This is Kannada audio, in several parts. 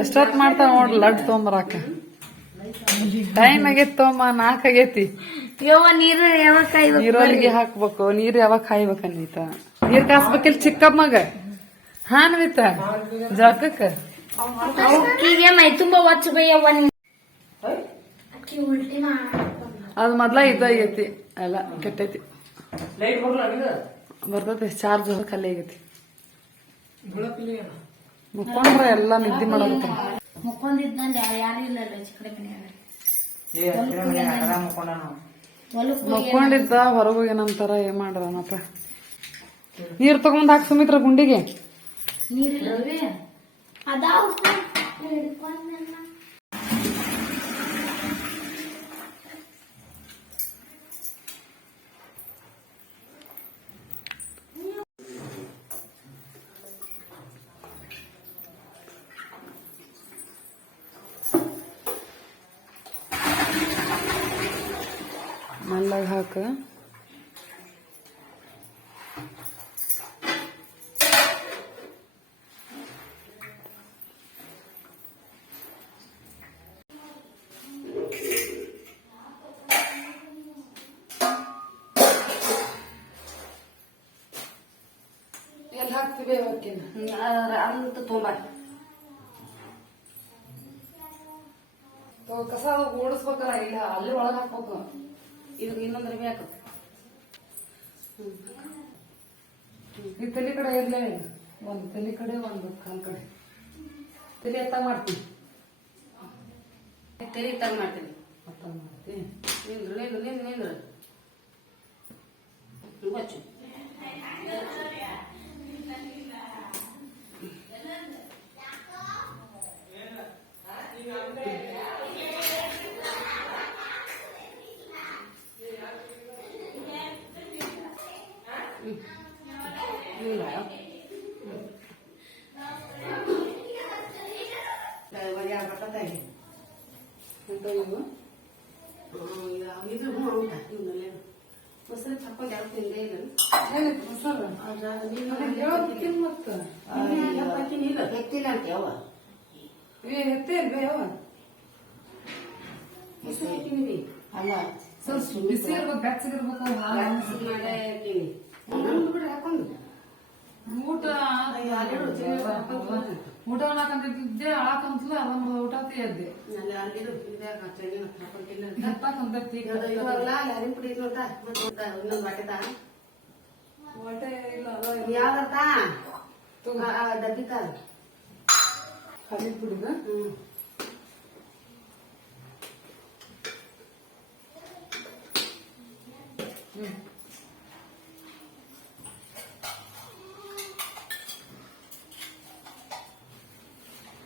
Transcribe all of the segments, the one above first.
ಎಷ್ಟೊತ್ ಮಾಡ್ತಾವ ನೋಡ್ರಿ ಲಡ್ ತೊಂಬರಾಕ ಟೈಮ್ ಆಗೇತಿ ತೊಂಬ ನಾಕ್ ಆಗೈತಿ. ಯವ್ವ ನೀರು ಯಾವಾಗ ನೀರೊಳಗೆ ಹಾಕ್ಬೇಕು ನೀರ್ ಯಾವಾಗ ಕಾಯ್ಬೇಕ ಅನ್ನಿತ. ನೀರ್ ಕಾಸ್ಬೇಕಿಲ್ ಚಿಕ್ಕಪ್ಪ ಮಗ. ಹಾ ಅನ್ವಿತ? ಜಳಕಕ್ಕ? ಅಕ್ಕಿಗೆ ಮೈ ತುಂಬಾ ಒಚ್ಚ ಬಯ್ಯವ್ವ ಅಕ್ಕಿ ಉಲ್ಟಿ ಅದ್ ಮೊದ್ಲ ಇದಾಗೈತಿ ಎಲ್ಲ ಕೆಟ್ಟೈತಿ. ಬರ್ತೈತಿ ಚಾರ್ಜ್ ಖಾಲಿ ಆಗೈತಿ. ಮುಕ್ಕೊಂಡ್ರ ಎಲ್ಲ ನಿದ್ದೆ ಮಾಡೋದು ಮುಕ್ಕೊಂಡಿದ್ದಂದ್ರೆ ಯಾರು ಇಲ್ಲ ಚಿಕ್ಕಡೆ ಮಕ್ಕೊಂಡಿದ್ದ ಹೊರಗೆ ಏನಂತಾರ ಏನ್ ಮಾಡ್ರನಪ್ಪ ನೀರ್ ತಗೊಂಡ್ ಹಾಕ್ ಸುಮಿತ್ರ ಗುಂಡಿಗೆ. ನೀರಿಲ್ಲವೇ ಅದಾವ. ಎಲ್ಲಿ ಹಾಕ್ತಿವಿ ಅವಕ್ಕಿನ ಅಂತ ತುಂಬ ಕಸ ಓಡಿಸ್ಬೇಕಲ್ಲ ಇಲ್ಲ ಅಲ್ಲಿ ಒಳಗ್ ಹಾಕ್ಬೇಕು. ಇದು ಇನ್ನೊಂದ್ರ ಬೇಕು ಈ ತಲೆ ಕಡೆ ಇರ್ಲೇ. ಒಂದು ತಲೆ ಕಡೆ ಒಂದು ಕಾಲ್ ಕಡೆ. ತಲೆ ಎತ್ತ ಮಾಡ್ತೀನಿ ತಲೆ ತಗ ಮಾಡ್ತೀನಿ. ಅತ್ತ ಮಾಡ್ತೀನಿ ನಿಂದ್ರು ನಿಂದ್ರು ನಿಂದ್ರು ನಿಂದ್ರು. ಬಚ್ಚು ಇವು ಇದು ಹ್ಞೂ ಉಂಟ ಇವನ್ನೆಲ್ಲ ಮೊಸರು ಚಪ್ಪಾಗಿ ಯಾರು ತಿಂದೇ ಇಲ್ಲ ಏನಿತ್ತು ಮಸಾಲ ಹೇಳ್ಬೇಕಿನ್ ಮತ್ತ ಇಲ್ಲ ಗೊತ್ತಿಲ್ಲ ಅಂತ ಯಾವ ಏ ಎತ್ತೆ ಇಲ್ವೇ ಯಾವ ಮೊಸರು ಹಾಕಿನಿ ಅಲ್ಲ ಸ್ವಲ್ಪ ಬಿಸಿ ಇರ್ಬೇಕು ಬೆಚ್ಚಗಿರ್ಬೇಕು ಹಾಲು ಗಾಸಿ ಮಾಡೇ ಹಾಕಿನಿ ನಮ್ದು ಬಿಡಿ ಹಾಕೊಂಡು ಊಟ ಊಟ ಮಾಡಕಂತಿದ್ದೆ ಆಕಂತಲೇ ಅದ ಊಟ ಎದ್ದೆ ಅಲ್ಲಿ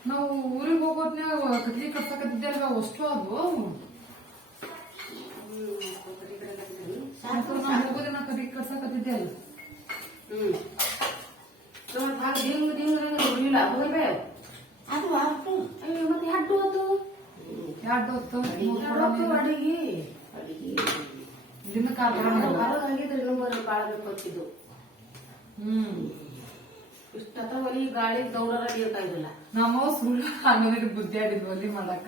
ನಾವು ಊರಿಗೆ ಹೋಗೋದ್ನಾಗ ಕಟ್ಲಿ ಕಟ್ಸಕತ್ತಿದ್ದೆಲ್ಲ ಅಷ್ಟು ಅದು. ನಾವು ಹೋಗೋದಿನ ಕಟ್ಲಿ ಕಟ್ಸಕತ್ತಿದ್ದೆ ಅಲ್ಲ. ಅದು ಮತ್ತೆ ಎರಡು ಹೊತ್ತು ಎರಡು ಅಡಿಗೆ ಅಡಿಗೆ. ದಿನಕ್ಕೆ ಭಾಳ ಬೇಕು ಹೊತ್ತಿದ್ದು ಹ್ಮ್. ಒಲಿ ಗಾಳಿ ದೌಡರ ಇರ್ತಾ ಇದ್ದಿಲ್ಲ. ನಮ್ಮ ಸುಳ್ಳು ಹಂಗನಿಗೆ ಬುದ್ಧಿ ಆಡಿದ್ವು ಅಲ್ಲಿ ಮಾಡಕ್ಕ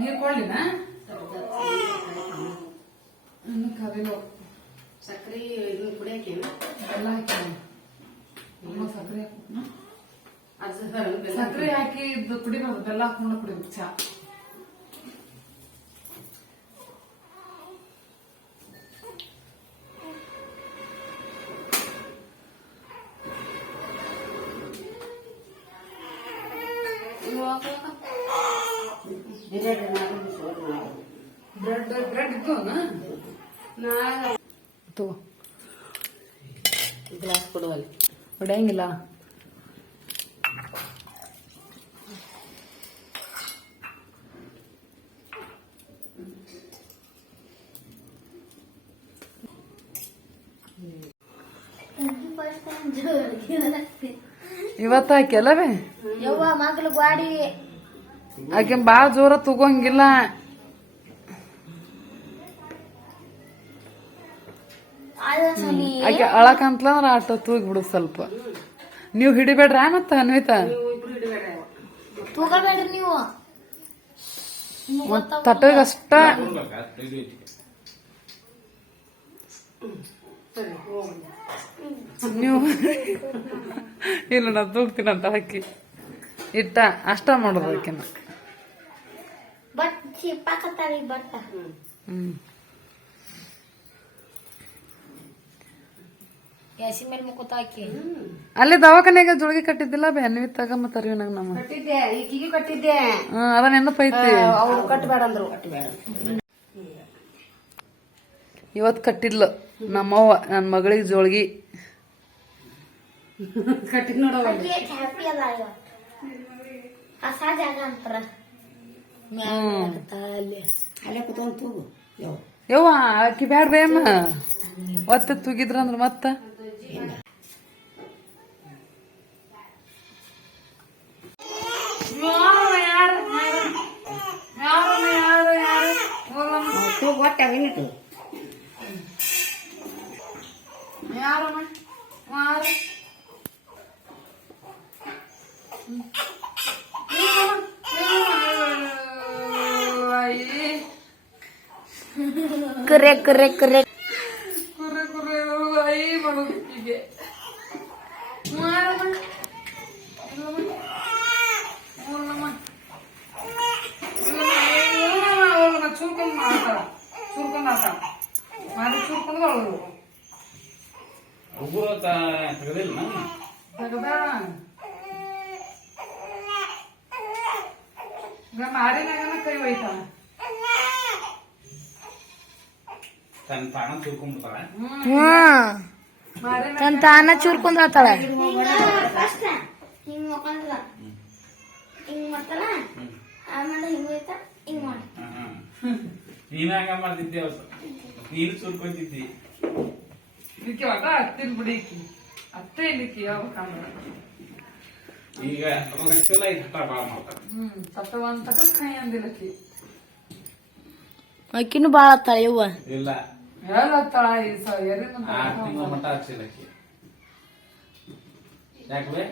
ನೀರ್ ಕೊಡ್ಲಿನ ಇನ್ನು ಕದಿಲು ಸಕ್ರೆ ಇದನ್ನ ಕುಡಿಯಕೇನು ಬೆಲ್ಲ ಹಾಕಿ ಅಮ್ಮ ಸಕ್ಕರೆ ಹಾಕ್ಬಿಟ್ನ? ಅರ್ಧ ಸಕ್ಕರೆ ಹಾಕಿ ಇದು ಕುಡಿಬಾರ್ದು ಬೆಲ್ಲ ಹಾಕೊಂಡು ಕುಡಿಬೇಕು ಚಾ ಗ್ಲಾಸ್ ಕೊಡುವಲ್ಲಿ ಹೊಡೆಯಂಗಿಲ್ಲ ಇವತ್ತ ಹಾಕ್ಯಲ್ಲವೇ ಯವ್ವ ಮಗ್ಳು ಗಾಡಿ ಆಕೆ ಬಾಳ ಜೋರ ತಗೋಂಗಿಲ್ಲ ಆಕೆ ಅಳಕಂತ್ಲಂದ್ರ ಆಟೋ ತೂಗಿ ಬಿಡು ಸ್ವಲ್ಪ. ನೀವು ಹಿಡಿಬೇಡ್ರ ಮತ್ತ ಅನ್ವಿತ? ಯಾವ. ನೀವು. ನೀವು ಇಲ್ಲ ನಾ ತೂಗ್ತೀನಂತ ಹಾಕಿ. ಇಟ್ಟ ಅಷ್ಟ ಮಾಡೋದು ಆಕಿನ. ಹ್ಮ್. ಎಸಿ ಮೇಲೆ ಮುಕ್ಕುತ್ತ ಹಾಕಿ. ಅಲ್ಲಿ ದವಾಖಾನೆಗೆ ಜೋಳಿಗೆ ಕಟ್ಟಿದ್ದಿಲ್ಲ ಬೇ ಮತ್ತೆ ಅರಿವಿ ನಂಗೆ ನಮ್ಮ. ಕಟ್ಟಿದ್ದೆ ಈಕಿಗೆ ಕಟ್ಟಿದ್ದೆ. ಹ್ಮ್ ಅದ ನೆನಪೈತಿ. ಅವ್ರು ಕಟ್ಟಬೇಡ ಅಂದ್ರು. ಕಟ್ಟಬೇಡ ಇವತ್ ಕಟ್ಟಿದ್ಲು ನಮ್ಮವ್ವ ನನ್ ಮಗಳಿಗೆ ಜೋಳಿಗೆ. ಕಟ್ಟಿದ್ ನೋಡವ ಹ್ಯಾಪಿ ಅದ ಇವತ್ತು ಹೊಸ ಜಾಗ ಅಂತಾರ. ಅಲ್ಲಿ ಕುತ್ಕೊಂಡ್ ತೂಗು. ಯವ್ವ. ಆಕಿ ಬ್ಯಾಡ್ರಿ ಬೇಮ್ಮ ಒತ್ತ ತೂಗಿದ್ರಂದ್ರ ಮತ್ತ? करे करे करे ಹೋಗಮ್ಮ ಚೂರ್ಕೊಂಡ್ ಮಾಡ್ತಾರ ಚೂರ್ಕೊಂಡ್ ಮಾಡ್ತಾರ ಮಾಡಿ ಚೂರ್ಕೊಂಡು ಉಗುರು ತೆಗೆದಿಲ್ಲ ಕೈ ಒಯ್ತಾಳ ತನ್ನ ತಿಳ್ಕೊಂಡ್ಬಿಡ್ತಾರ ಹ್ಮ್. ಮಾರಿನ ಅನ್ನ ತಾನ ಚೂರ್ಕೊಂಡ್ ಹಿಂಗ್ ಮಾಡ್ತಿದ್ದೆ ಅವತ್ತು ನೀನು ಸುರ್ಕೊಂತಿದ್ದಿ ಇದಕ್ಕೆ ಒಟ್ಟ ಹತ್ತಿನ ಬಿಡಿ ಅತ್ತೆ ಇಲ್ಲಿಕ್ಕಿ ಯಾವ ಕಾಮ ಈಗ ಅವಾಗ ಚಲೋ ಐತೆ ಹಠ ಭಾಳ ಮಾಡ್ತಾರೆ ಹ್ಮ್ ಸತ್ತವಂತಕ ಕೈ ಅಂದಿಲ್ಲಕ್ಕಿ ಅಕ್ಕಿನೂ ಬಾಳ ಆತಾಳ ಯವ್ವ? ಇಲ್ಲ. ಹೇಳತ್ತಾಳ ಈ ಸ ಎರಿಂದ ಆರು ತಿಂಗಳ ಮಟ್ಟ ಹಚ್ಚಿಲ್ಲಕ್ಕಿ ಯಾಕೆ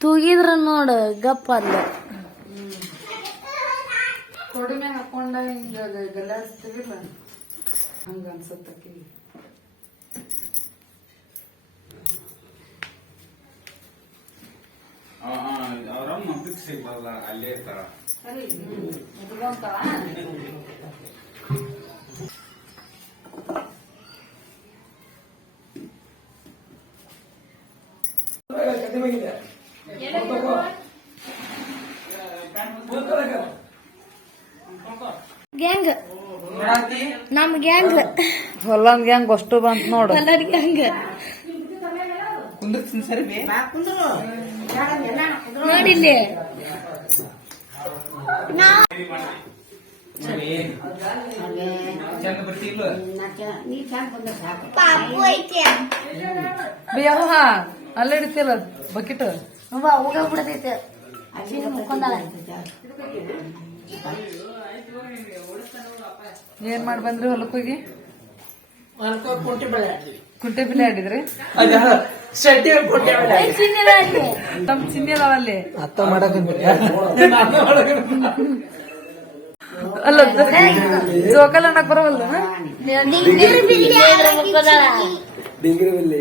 ತೂಗಿದ್ರ ನೋಡ ಗಪ್ಪ ಅಲ್ಲ. ತೊಡಿ ಮ್ಯಾಗ ಹಾಕೊಂಡ ಹಿಂಗ ಗಲ್ಲಾಡ್ತೀವಿಲ್ಲ ಹಂಗ ಅನ್ಸತ್ತಕ್ಕಿ ಅವರಮ್ಮ ಫಿಕ್ಸ್ ಸಿಗ್ಬಲ್ಲ ಅಲ್ಲೇ ಇರ್ತಾರ ಸರಿ ಎತ್ಕೊಂತಾಳ ಗ್ಯಾಂಗ್ ನಮ್ ಗ್ಯಾಂಗ್ ಹೊಲ್ಲನ್ ಗ್ಯಾಂಗ್ ಅಷ್ಟು ಬಂತ ನೋಡು. ಕಲರ್ ಗ್ಯಾಂಗ್ ಬಾ ಕುಂದ್ರು. ಎಲ್ಲ ನೋಡಿಲ್ಲಿ ನಾ ನೀ ಚಂದ ಬಂದ ಸಾಕು ಪಾಪು ಐತಿ. ಬೇವ ಅಲ್ಲೇ ಇಡ್ತಿಲ್ಲ ಬಕೆಟ್? ಹೋಗ ಬಿಡತೈತೆ ಏನ್ ಮಾಡಿ ಬಂದ್ರಿ ಹೊಲಕ್ ಹೋಗಿ? ಕುಂಟಿ ಬೆಳೆ ಕುಂಟೆ ಬಿಲ್ಲೆ ಆಡಿದ್ರಿ? ಚಿನ್ನದ ಅಲ್ಲಿ ತಮ್ ಚಿನ್ನಿ ಅದಾವಲ್ಲಿ. ಅಲ್ಲ ಜೋಕಾಲ ಅನ್ನಕ್ ಬರವಲ್ಲ ಡಿಂಗರ್ ಬಿಲ್ಲಿ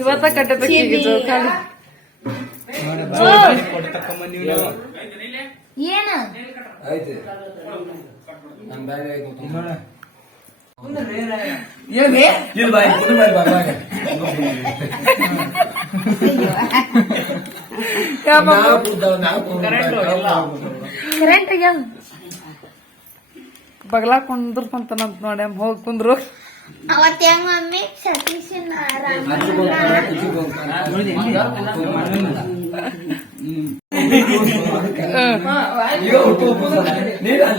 ಇವತ್ತ ಕಟ್ಟೆ ಜೋಕಾಲಿ. ಏನ? ಕರೆಂಟ್ ಬಗ್ಲಾ ಕುಂದ್ರಕೊಂತಾನಂತ ನೋಡಿ ಹೋಗಿ ಕುಂದ್ರು. ಆ ಹೆಂಗ್ ಮಮ್ಮಿ?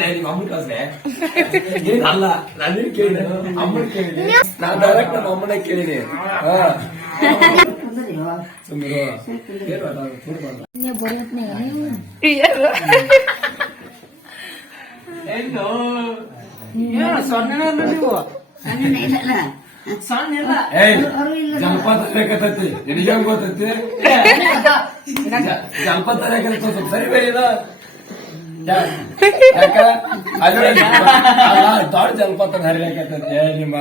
ಸತೀಶನ್ ಅಲ್ಲ ನನ್ನ ಕೇಳಿದೆ. ಅಮ್ಮನ ಕೇಳಿದೆ. ನಾನ್ ಡೈರೆಕ್ಟ್ ನಮ್ಮ ಅಮ್ಮನ ಕೇಳಿದೆ. ಏನು. ನೀವು? ಜಲಪಾತ ರೇಖತೈತಿ ನಿನಗೆ ಹೆಂಗ್ ಗೊತ್ತೈತಿ? ಜಲಪಾತ ರೇಖ ಸರಿ ಬೇಡ ದೊಡ್ಡ ಜಲಪಾತ ಹರಿಯಾಕತ್ತೈತಿ ಏ ನಿಮ್ಮ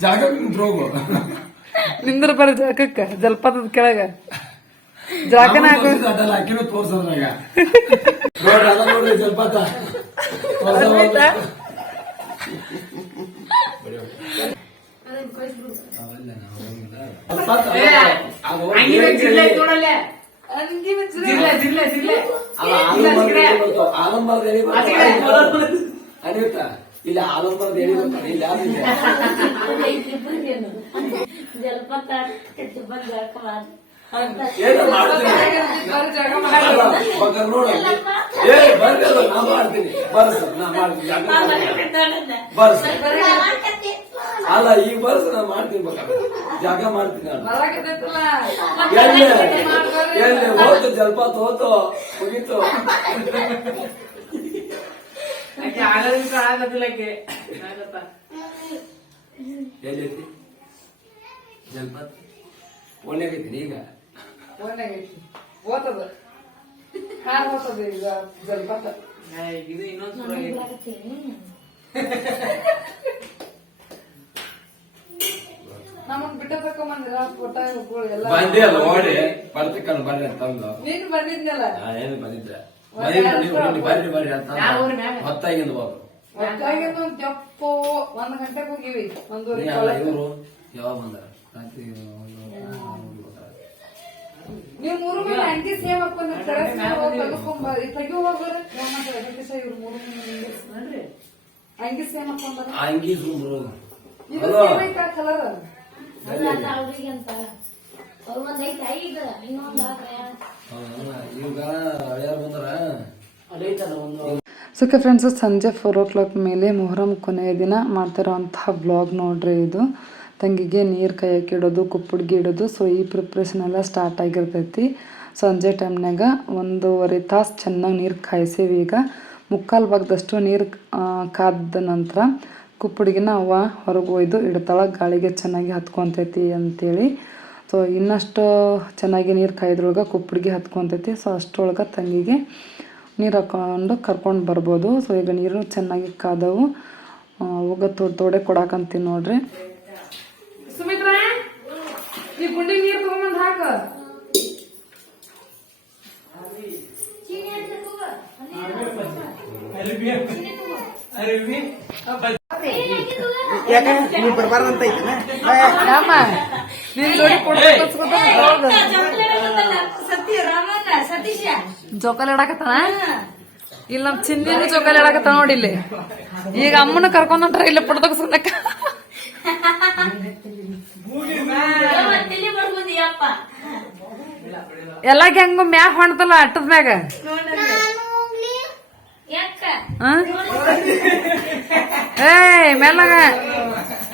ಜಾಗ ನಿಂದ್ರ ಬರ ಜಾಗಕ್ಕ ಜಲಪಾತದ ಕೆಳಗ ಜಾಕನ ಅದೆಲ್ಲ ಹಾಕಿನೂ ತೋರ್ಸೋದ್ರಾಗ ನೋಡ್ರಿ ಅದ ನೋಡ್ರಿ. ಜಲಪಾತ ಎಳಿ ಬರ್ತಾವ. ಅನಿತಾ ಇಲ್ಲ ಆಲಂಬರ್ದ ಎಳಿ ಬರ್ತಾವ. ಇಲ್ಲಿ? ಜಲಪಾತ ಬಂದ ಏನೋ ಮಾಡ್ತೀನಿ. ನೋಡು. ಏ ನಾ ಮಾಡ್ತೀನಿ ಬರ್ಸ ನಾ ಮಾಡ್ತೀನಿ. ಬರ್ಸ ಅಲ್ಲ ಈಗ ಬರ್ಸ ನಾ ಮಾಡ್ತೀನಿ ಬೇಕಾದ್ರೆ. ಜಾಗ ಮಾಡ್ತೀನಿ ನಾನು. ಎಲ್ಲಿ ಹೋತು ಜಲಪಾತ ಹೋತು ಮುಗೀತು. ಎಲ್ಲೈತಿ ಜಲಪಾತ ಒಳ್ಳೆಗೈತಿ ಈಗ? ಓತದ ಹಾರ್ ಓತದ ಈಗ ಜಲಪಾತ ಇದು ಇನ್ನೊಂದು. ನಮ್ಮನ್ ಬಿಟ್ಟ ತಕೊಂಬಂದಿರ ಫೋಟೋ ಎಲ್ಲ ಬಂದಿ ಅಲ್ಲ ಓಡಿ ಬರ್ತಕ್ಕಂಡ್ ಬರ್ರಿ ಅಂತಂದು ನೀನ್ ಬಂದಿದ್ನಲ್ಲ? ನಾ ಏನು ಬಂದಿದ್ದೆ? ಬರ್ರಿ ನೀವು ನೀವು ಬರ್ರಿ ಬರ್ರಿ ಅಂತ ಯಾವ ಊರು ಹೊತ್ತಾಗಿಂದ ಹೋದ್ರು. ಒಟ್ಟಾಗಿಂದ ಒಂದ್ ಜಪ್ಪು ಒಂದ್ ಗಂಟೆಗೆ ಹೋಗಿವಿ. ಒಂದೂವರೆ ಇವ್ರು ಯಾವಾಗ ಬಂದಾರ? ರಾತ್ರಿ ಒಂದು- ನೀವ್ ಮೂರು ಮೇಲೆ ಅಂಟಿ ಸೇವ್ ಹಾಕೊಂಡ್ ತೆಗಿ ಇವ್ರು ಮೂರು ನೋಡ್ರಿ ಅಂಗಿ ಸೇಮ್ ಹಾಕೊಂಡ್ ಅಂಗಿ ಸುಮ್ರು ಇದು same colour so okay friends ಸಂಜೆ ಫೋರ್ ಓ ಕ್ಲಾಕ್ ಮೇಲೆ ಮೊಹರಂ ಕೊನೆಯ ದಿನ ಮಾಡ್ತಿರೋವಂತಹ ಬ್ಲಾಗ್ ನೋಡ್ರಿ ಇದು. ತಂಗಿಗೆ ನೀರು ಕೈಯಕ್ಕೆ ಇಡೋದು, ಕುಪ್ಪುಡ್ಗೆ ಇಡೋದು ಸೊ ಈ ಪ್ರಿಪ್ರೇಷನ್ ಎಲ್ಲ ಸ್ಟಾರ್ಟ್ ಆಗಿರ್ತೈತಿ. ಸಂಜೆ ಟೈಮ್ನಾಗ ಒಂದೂವರೆ ತಾಸು ಚೆನ್ನಾಗಿ ನೀರು ಕಾಯಿಸೀವಿ ಈಗ. ಮುಕ್ಕಾಲು ಭಾಗದಷ್ಟು ನೀರು ಕಾದ ನಂತರ ಕುಪ್ಪುಡ್ಗಿನ ಅವ್ವ ಹೊರಗೆ ಒಯ್ದು ಇಡ್ತಾಳೆ ಗಾಳಿಗೆ ಚೆನ್ನಾಗಿ ಹತ್ಕೊತೈತಿ ಅಂತೇಳಿ. ಸೊ ಇನ್ನಷ್ಟು ಚೆನ್ನಾಗಿ ನೀರು ಕಾಯ್ದ್ರೊಳಗೆ ಕುಪ್ಪುಡಿಗೆ ಹತ್ಕೊತೈತಿ. ಸೊ ಅಷ್ಟರೊಳಗೆ ತಂಗಿಗೆ ನೀರು ಹಾಕೊಂಡು ಕರ್ಕೊಂಡು ಬರ್ಬೋದು. ಸೊ ಈಗ ನೀರು ಚೆನ್ನಾಗಿ ಕಾದವು. ಅವಾಗ ತೋಡೆ ತೋಡೆ ಕೊಡಾಕಂತೀನಿ ನೋಡ್ರಿ. ಸುಮಿತ್ರಾ ಈ ನೀವು ನೀನ್ ಜೋಡಿ ಸತೀಶ. ಜೋಕಾಲಿ ಆಡಕತ್ತಾನ? ಇಲ್ಲ ನಮ್ ಚಿನ್ನಿನೂ ಜೋಕಾಲಿ ಇಡಾಕತ್ತ ನೋಡಿ ಇಲ್ಲಿ. ಈಗ ಅಮ್ಮನ ಕರ್ಕೊಂಡ್ರ ಹೊಂಟ್ರ ಇಲ್ಲ ಪಡ್ದಾಗ ಸುಮ್ಮಕ ಎಲ್ಲ ಹೆಂಗ ಮ್ಯಾಗ ಹೊಣ್ತಲ್ಲ ಅಟ್ಟದ ಮ್ಯಾಗ? ಯಾಕ? ಏಯ್ ಮೆಲ್ಲಗ.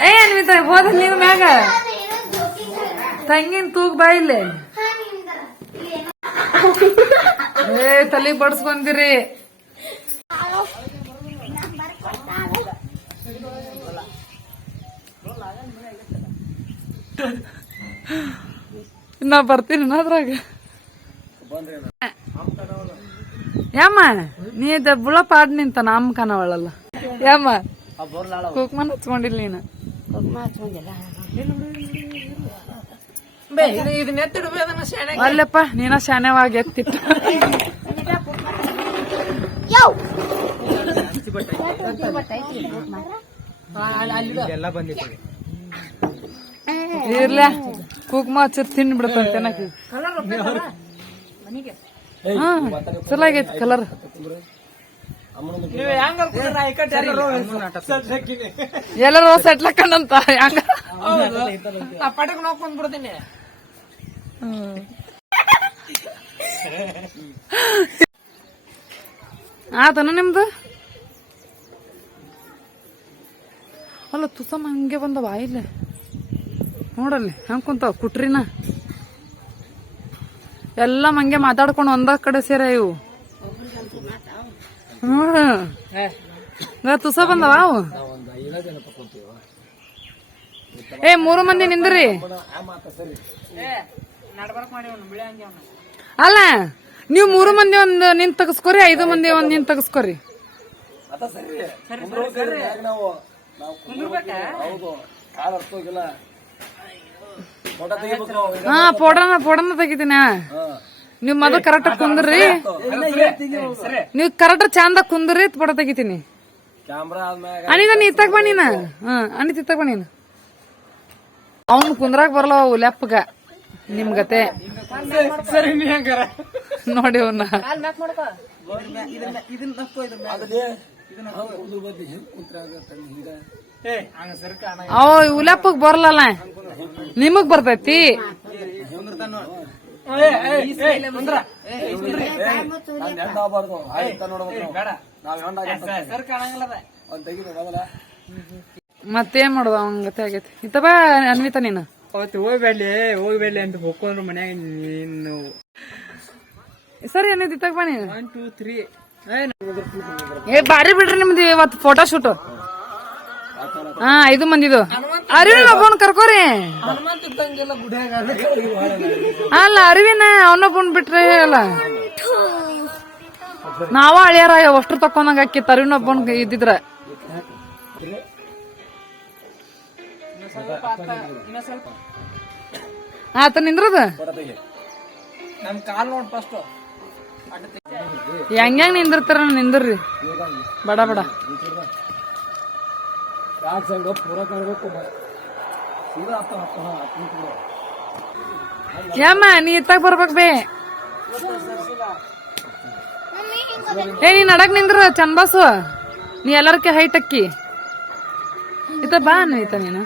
ಏ ಅನ್ವಿತ ಹೋದ ನೀವು ಮ್ಯಾಗ. ತಂಗಿನ ತೂಗ್ ಬಾ ಇಲ್ಲಿ. ಏ ತಲೆ ಬಡ್ಸ್ಕೊಂತೀರಿ ನಾ ಬರ್ತೀನಿ ನಾ. ಅದ್ರಾಗ ಯಾಮ ನೀ ಬುಳಪ್ಪ ಆಡ್ ನಿಂತ ನಮ್ಮ ಕನವಳಲ್ಲ. ಯಮ್ಮ? ಕುಕ್ಮನ್ ಹಚ್ಕೊಂಡಿಲ್ಲ ನೀನು. ಅಲ್ಲಪ್ಪ ನೀನ ಶಾನ್ಯವಾಗಿ ಎತ್ತಿಟ್ಟ. ಇರ್ಲ ಕುಕ್ಮ ಹಚ್ಚಿರ್ ತಿಂದ್ ಬಿಡ್ತಂತೆ ನನಗೆ ಹಾ ಚಲೋ ಆಗೈತಿ ಕಲರ್ ಎಲ್ಲರೂ ಸೆಟ್ಲಕ್ಕಂತ ಹೆಂಗ? ಪಟಕ್ ನೋಡ್ಕೊಂಡ್ ಬಿಡ್ತೀನಿ ಆತನ ನಿಮ್ದು? ಅಲ್ಲ ತುಸಮ್ಮ ಹಂಗೆ ಬಂದವ ಇಲ್ಲ. ನೋಡಲ್ಲಿ ಹಂಗೆ ಕುಂತಾವ ಕುಟ್ರಿನ? ಎಲ್ಲ ಮಂಗೆ ಮಾತಾಡ್ಕೊಂಡು ಒಂದ ಕಡೆ ಸೇರ ಇವು. ಹ್ಮ್ ತುಸ ಬಂದವ ಅವು? ಏ ಮೂರು ಮಂದಿ ನಿಂದ್ರಿ. ಅಲ್ಲ ನೀವು ಮೂರು ಮಂದಿ ಒಂದ್ ನಿನ್ ತಗಸ್ಕೊರಿ ಐದು ಮಂದಿ ಒಂದ್ ನಿನ್ ತಗಸ್ಕೊರಿ. ನಾವು ಹಾ ಫೋಟೋನ ಫೋಟೋನ ತೆಗಿತೀನ. ನೀವು ಮೊದಲು ಕರೆಕ್ಟ್ ಕುಂದ್ರಿ. ನೀವ್ ಕರೆಕ್ಟ್ ಚಂದ ಕುಂದ್ರಿ ಫೋಟೋ ತೆಗಿತೀನಿ. ಅಣ್ಣ ನೀ ಇತ್ತಾಗ ಬಾ ನೀನ. ಹಾ ಅಣ್ಣ ಇತ್ತಾಗ ಬಾ ನೀನು. ಕುಂದ್ರಾಗ ಬರಲ್ಲ ಅವು ಲೆಪ್ಪಗ ನಿಮ್ಗತೆ ನೋಡಿ ಅವನ್ನ ಅದೇ ಅವ ಉಲೆಪ್ಪಗ್ ಬರ್ಲಲ್ಲ. ನಿಮಗ್ ಬರ್ತೈತಿ? ಮತ್ತೇನ್ ಮಾಡುದ ಅವನ್ ಗತಿ ಆಗೈತಿ? ಇತ್ತ ಬಾ ಅನ್ವಿತ ನೀನು? ಅವತ್ತು ಹೋಗ್ಬೇಡಿ ಹೋಗ್ಬೇಡಿ ಅಂತ ಹೋಗ್ಕೊಂಡ್ರು ಮನ್ಯಾಗ ನೀನು. ಸರಿ ಅನಿತ ಇತ್ತಾಗ ಬಾ ನೀನು? ಒನ್ ಟೂ ತ್ರೀ ಏ ಬಾರಿ ಬಿಡ್ರಿ ನಿಮ್ದು ಇವತ್ತು ಫೋಟೋ ಶೂಟ್ ಹಾ, ಐದು ಮಂದಿದು. ಅರಿವಿನ ಒಬ್ಬನ್ ಕರ್ಕೋರಿ. ಅಲ್ಲ, ಅರಿವಿನ ಅವನೊಬ್ಬನ್ ಬಿಟ್ರೆ ಅಲ್ಲ. ನಾವ ಅಳಿಯಾರ ಅಷ್ಟು ತಕೊಂಡಂಗ ಆಕಿತ್ ಅರಿವಿನ ಒಬ್ಬನ್ ಇದ್ದಿದ್ರ. ಆತ ನಿಂದ್ರದ? ಹೆಂಗ್ ನಿಂದಿರ್ತಾರ ನಿಂದ್ರಿ. ಬಡ ಬಡ. ಯಾಕೆ ಸಂಘ ಪೂರ ಕರ್ಬೇಕು. ಯಮ್ಮ, ನೀ ಇತ್ತಾಗ ಬರ್ಬೇಕು ಬೇ. ಏ ನೀ ನಡಕ್ ನಿಂದ್ರ ಚಂದಾಸು ನೀ ಎಲ್ಲರಕ್ಕೆ ಹೈಟ್ ಅಕ್ಕಿ. ಇತ ಬಾ ನೀತ ನೀನು.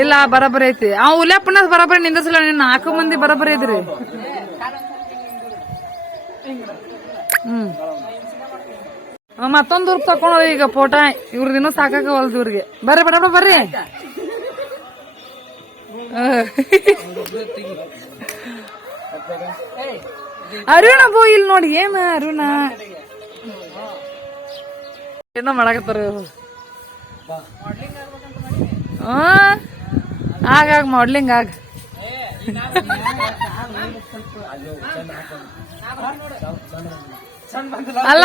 ಇಲ್ಲ ಬರಬರಿ ಐತಿ. ಅವ್ ಉಲ್ಯಾಪನ ಬರಬರಿ ನಿಂದಿಸಲ್ಲ ನೀನ್ ನಾಲ್ಕು ಮಂದಿ ಬರಬರಿ ಇದ್ರಿ ಹ್ಮ್. ಮತ್ತೊಂದ್ ಊರ್ ತಕೊಂಡ್ ಈಗ ಫೋಟೋ. ಇವ್ರದಿನ್ನೂ ಸಾಕಾಗ ಹೊಲ್ದು ಇವ್ರಿಗೆ. ಬರ್ರಿ ಬಡ ಬಡ ಬರ್ರಿ. ಅರುಣ ಬೋ ಇಲ್ಲಿ ನೋಡಿ, ಏನ ಅರುಣ? ಏನೋ ಮಾಡಕತ್ತಾರ? ಇವ್ರು. ಆ ಆಗಾಗ ಮಾಡ್ಲಿಂಗ್ ಆಗ. ಅಲ್ಲ.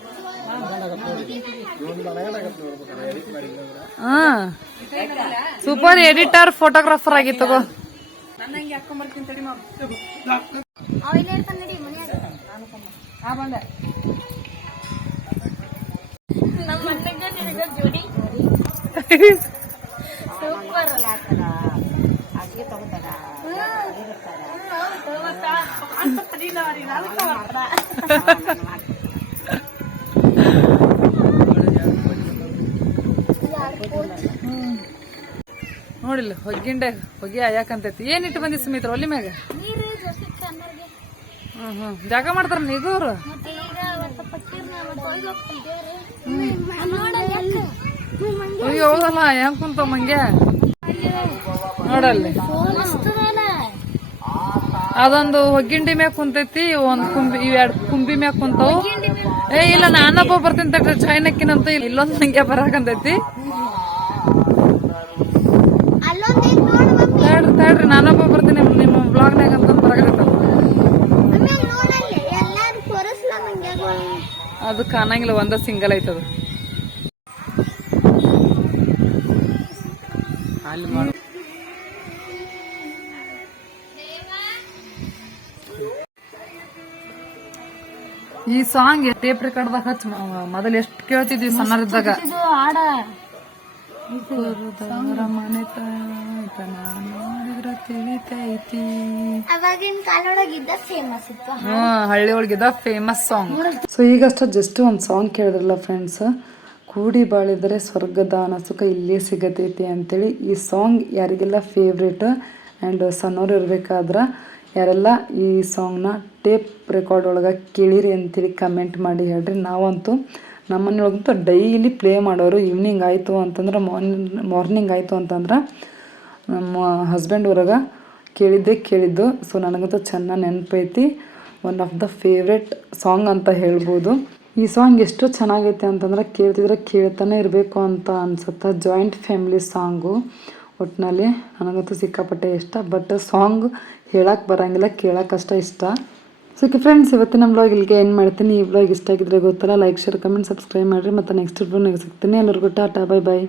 ಅವ ಎಡಿಟರ್ ಫೋಟೋಗ್ರಾಫರ್ ಆಗಿ ಜೋಡಿ ಸೂಪರ್ ನೋಡಿಲ್ಲ ಹೊಗ್ಗಿಂಡೆ ಹೊಗೆ ಯಾಕಂತೈತಿ ಏನ್ ಇಟ್ಟು ಬಂದಿ ಸುಮಿತ್ರ ಒಲಿ ಮ್ಯಾಗ? ಹ್ಮ್ ಹ್ಮ್. ಜಾಗ ಮಾಡ್ತಾರ ನೀಗೂರು ಅಯ್ಯೋ ಹೌದಲ್ಲ ಹೆಂಗ್ ಕುಂತ ಮಂಗ್ಯ ನೋಡಲ್ಲಿ. ಅದೊಂದು ಹೊಗ್ಗಿಂಡಿ ಮ್ಯಾಗ ಕುಂತೈತಿ ಒಂದ್ ಕುಂಬಿ ಇವೆರಡು ಕುಂಬಿ ಮ್ಯಾಗ ಕುಂತವು. ಏ ಇಲ್ಲ ನಾನೊಬ್ಬ ಬರ್ತೀನಿ ತಡ್ರಿ ಚೈನಕ್ಕಿನಂತ ಇಲ್ಲೊಂದ್ ಹಂಗೆ ಬರಾಕಂತೈತಿ ಅಲ್ಲೊಂದ್ ಐತ್ ನೋಡು ತಡ್ರಿ ನಾನೊಬ್ಬ ಬರ್ತೀನಿ ನಿಮ್ಮ ಬ್ಲಾಗ್ನಾಗ ಅಂತ ಅದು. ಕಾಣಂಗಿಲ್ಲ ಒಂದ ಸಿಂಗಲ್ ಐತದ ಈ ಸಾಂಗ್ ಟೇಪ್ ರೆಕಾರ್ಡ್ದಾಗ ಹಚ್ಚ ಮೊದಲು ಎಷ್ಟು ಕೇಳ್ತಿದ್ವಿ ಸಣ್ಣರಿದ್ದಾಗ ಇದು ಆಡ. ಮನೆತನ ತಿಳಿತೈತಿ? ಅವಾಗಿನ ಇದ್ದ ಫೇಮಸ್ ಇತ್ತು ಹಳ್ಳಿ ಒಳಗಿದ ಫೇಮಸ್ ಸಾಂಗ್ ಸೊ ಈಗಷ್ಟ ಜಸ್ಟ್ ಒಂದು ಸಾಂಗ್ ಕೇಳಿದ್ರಲ್ಲ ಫ್ರೆಂಡ್ಸ್ ಕೂಡಿ ಬಾಳಿದರೆ ಸ್ವರ್ಗದಾನ ಸುಖ ಇಲ್ಲೇ ಸಿಗತೈತಿ ಅಂತೇಳಿ ಈ ಸಾಂಗ್ ಯಾರಿಗೆಲ್ಲ ಫೇವ್ರೇಟ್ ಆ್ಯಂಡ್ ಸಣ್ಣವ್ರು ಇರ್ಬೇಕಾದ್ರೆ ಯಾರೆಲ್ಲ ಈ ಸಾಂಗ್ನ ಟೇಪ್ ರೆಕಾರ್ಡ್ ಒಳಗೆ ಕೇಳಿರಿ ಅಂತೇಳಿ ಕಮೆಂಟ್ ಮಾಡಿ ಹೇಳ್ರಿ. ನಾವಂತೂ ನಮ್ಮ ಮನೆಯೊಳಗಂತೂ ಡೈಲಿ ಪ್ಲೇ ಮಾಡೋರು ಈವ್ನಿಂಗ್ ಆಯಿತು ಅಂತಂದ್ರೆ ಮಾರ್ನಿಂಗ್ ಮಾರ್ನಿಂಗ್ ಆಯಿತು ಅಂತಂದ್ರೆ ನಮ್ಮ ಹಸ್ಬೆಂಡ್ ಹೊರಗೆ ಕೇಳಿದ್ದೆ, ಕೇಳಿದ್ದು. ಸೊ ನನಗಂತೂ ಚೆನ್ನಾಗಿ ನೆನಪೈತಿ. One of the favourite song ಅಂತ ಹೇಳ್ಬೋದು. ಈ ಸಾಂಗ್ ಎಷ್ಟು ಚೆನ್ನಾಗೈತೆ ಅಂತಂದ್ರೆ ಕೇಳ್ತಿದ್ರೆ ಕೇಳ್ತಾನೆ ಇರಬೇಕು ಅಂತ ಅನ್ಸುತ್ತೆ. ಜಾಯಿಂಟ್ ಫ್ಯಾಮಿಲಿ ಸಾಂಗು ಒಟ್ಟಿನಲ್ಲಿ ನನಗಂತೂ ಸಿಕ್ಕಾಪಟ್ಟೆ ಇಷ್ಟ. ಬಟ್ ಸಾಂಗ್ ಹೇಳಕ್ಕೆ ಬರೋಂಗಿಲ್ಲ ಕೇಳೋಕ್ಕಷ್ಟ ಇಷ್ಟ. ಸೊ ಓಕೆ ಫ್ರೆಂಡ್ಸ್ ನಮ್ಮ ಬ್ಲಾಗ್ ಇಲ್ಲಿಗೆ ಏನು ಮಾಡ್ತೀನಿ. ಈ ಬ್ಲಾಗ್ ಇಷ್ಟ ಆಗಿದ್ರೆ ಗೊತ್ತಲ್ಲ ಲೈಕ್ ಶೇರ್ ಕಮೆಂಟ್ ಸಬ್ಸ್ಕ್ರೈಬ್ ಮಾಡಿರಿ. ಮತ್ತು ನೆಕ್ಸ್ಟ್ ಬ್ಲಾಗ್ ಸಿಗ್ತೀನಿ. ಎಲ್ಲರಿಗೂ ಟಾಟಾ ಬೈ ಬಾಯ್